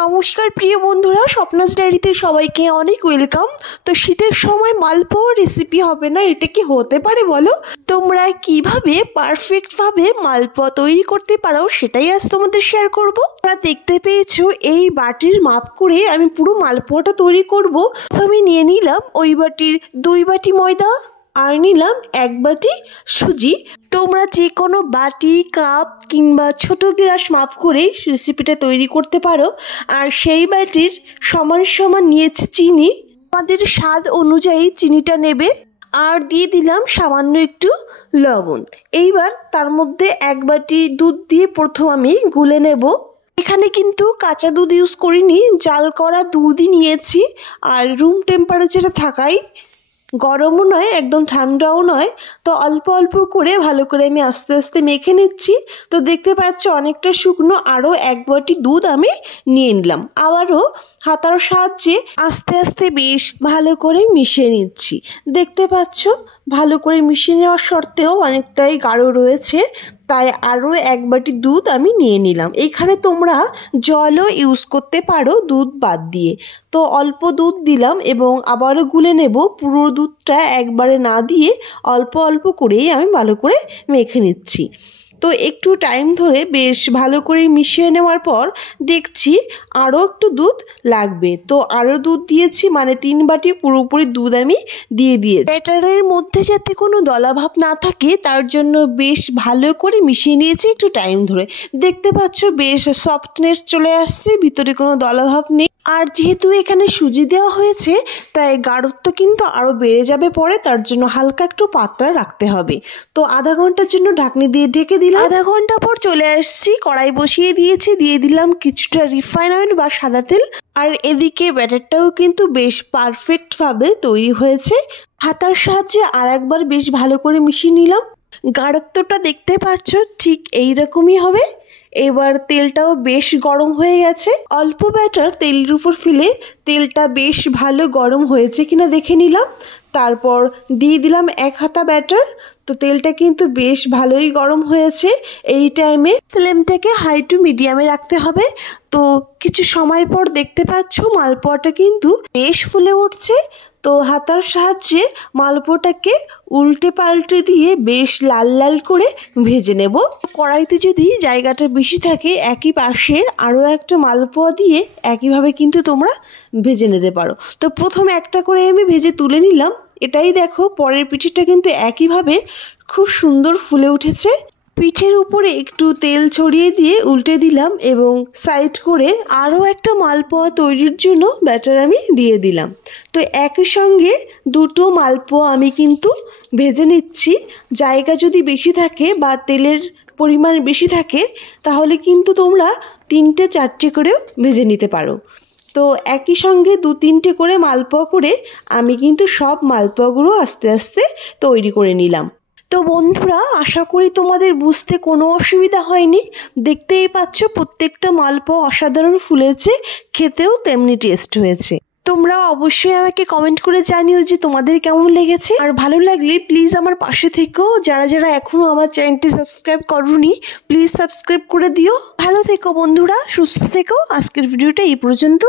নমস্কার প্রিয় বন্ধুরা, স্বপ্নাস ডায়েরিতে সবাইকে অনেক ওয়েলকাম। তো শীতের সময় মালপোয়া রেসিপি হবে না, এটা কি হতে পারে বলো? তোমরা কিভাবে পারফেক্টভাবে মালপোয়া তৈরি করতে পারো সেটাই আজ তোমাদের শেয়ার করব। তোমরা দেখতে পেয়েছো এই বাটির মাপ করে আমি পুরো মালপোয়াটা তৈরি করব। তো আমি নিয়ে নিলাম ওই বাটির 2 বাটি ময়দা আর নিলাম 1 বাটি সুজি। তোমরা যে কোনো বাটি, কাপ কিংবা ছোট গ্লাস মাপ করে রেসিপিটা তৈরি করতে পারো। আর সেই বাটির সমান সমান নিয়েছি চিনি, আমাদের স্বাদ অনুযায়ী চিনিটা নেবে। আর দিয়ে দিলাম সামান্য একটু লবণ। এইবার তার মধ্যে 1 বাটি দুধ দিয়ে প্রথম আমি গুলে নেব। এখানে কিন্তু কাঁচা দুধ ইউজ করিনি, জাল করা দুধই নিয়েছি। আর রুম টেম্পারেচারে থাকাই, গরমও নয় একদম ঠান্ডাও নয়। তো অল্প অল্প করে ভালো করে আমি আস্তে আস্তে মেখে নিচ্ছি। তো দেখতে পাচ্ছ অনেকটা শুকনো, আরও 1 বাটি দুধ আমি নিয়ে নিলাম। আবারও হাতার সাহায্যে আস্তে আস্তে বেশ ভালো করে মিশিয়ে নিচ্ছি। দেখতে পাচ্ছ ভালো করে মিশিয়ে নেওয়ার সত্ত্বেও অনেকটাই গাঢ় রয়েছে, তাই আরও 1 বাটি দুধ আমি নিয়ে নিলাম। এখানে তোমরা জলও ইউজ করতে পারো দুধ বাদ দিয়ে। তো অল্প দুধ দিলাম এবং আবারও গুলে নেব। পুরো দুধটা একবারে না দিয়ে অল্প অল্প করেই আমি ভালো করে মেখে নিচ্ছি। তো একটু টাইম ধরে বেশ ভালো করে মিশিয়ে নেওয়ার পর দেখছি আরও একটু দুধ লাগবে। তো আরও দুধ দিয়েছি, মানে 3 বাটি পুরোপুরি দুধ আমি দিয়ে দিয়েছি। ব্যাটারের মধ্যে যাতে কোনো দলাভাব না থাকে তার জন্য বেশ ভালো করে মিশিয়ে নিয়েছি একটু টাইম ধরে। দেখতে পাচ্ছ বেশ সফটনেস চলে আসছে, ভিতরে কোনো দলাভাব নেই। আর যেহেতু এখানে সুজি দেওয়া হয়েছে তাই গাঢ়ত্ব কিন্তু আরও বেড়ে যাবে পরে, তার জন্য হালকা একটু পাতলা রাখতে হবে। তো আধা ঘন্টার জন্য ঢাকনি দিয়ে ঢেকে দিলাম। আধা ঘন্টা পর চলে আসছি, কড়াই বসিয়ে দিয়েছি, দিয়ে দিলাম কিছুটা রিফাইন অয়েল বা সাদা তেল। আর এদিকে ব্যাটারটাও কিন্তু বেশ পারফেক্টভাবে তৈরি হয়েছে। হাতার সাহায্যে আর একবার বেশ ভালো করে মিশিয়ে নিলাম। গাঢ়ত্বটা দেখতে পাচ্ছ ঠিক এইরকমই হবে। এবার তেলটাও বেশ গরম হয়ে গেছে। অল্প ব্যাটার তেলের উপর ফেলে তেলটা বেশ ভালো গরম হয়েছে কিনা দেখে নিলাম। তারপর দিয়ে দিলাম 1 হাতা ব্যাটার। তো তেলটা কিন্তু বেশ ভালোই গরম হয়েছে। এই টাইমে ফ্লেমটাকে হাই টু মিডিয়ামে রাখতে হবে। তো কিছু সময় পর দেখতে পাচ্ছ মালপোয়াটা কিন্তু বেশ ফুলে উঠছে। তো হাতার সাহায্যে মালপোয়াটাকে উল্টে পাল্টে দিয়ে বেশ লাল লাল করে ভেজে নেব। কড়াইতে যদি জায়গাটা বেশি থাকে একই পাশে আরও একটা মালপোয়া দিয়ে একইভাবে কিন্তু তোমরা ভেজে নিতে পারো। তো প্রথম একটা করে আমি ভেজে তুলে নিলাম। এটাই দেখো পরের পিঠেটা কিন্তু একইভাবে খুব সুন্দর ফুলে উঠেছে। পিঠের উপরে একটু তেল ছড়িয়ে দিয়ে উল্টে দিলাম এবং সাইড করে আরও একটা মালপোয়া তৈরির জন্য ব্যাটার আমি দিয়ে দিলাম। তো একই সঙ্গে দুটো মালপোয়া আমি কিন্তু ভেজে নিচ্ছি। জায়গা যদি বেশি থাকে বা তেলের পরিমাণ বেশি থাকে তাহলে কিন্তু তোমরা 3টে-4টে করেও ভেজে নিতে পারো। তো একই সঙ্গে 2-3টে করে মালপোয়া করে আমি কিন্তু সব মালপোয়াগুলো আস্তে আস্তে তৈরি করে নিলাম। তো বন্ধুরা, আশা করি তোমাদের বুঝতে কোনো অসুবিধা হয়নি। দেখতেই পাচ্ছ প্রত্যেকটা মালপোয়া অসাধারণ ফুলেছে, খেতেও তেমনি টেস্ট হয়েছে। তোমরা অবশ্যই আমাকে কমেন্ট করে জানিও যে তোমাদের কেমন লেগেছে। আর ভালো লাগলে প্লিজ আমার পাশে থেকো। যারা যারা এখনও আমার চ্যানেলটি সাবস্ক্রাইব করোনি প্লিজ সাবস্ক্রাইব করে দিও। ভালো থেকো বন্ধুরা, সুস্থ থেকো। আজকের ভিডিওটা এই পর্যন্ত।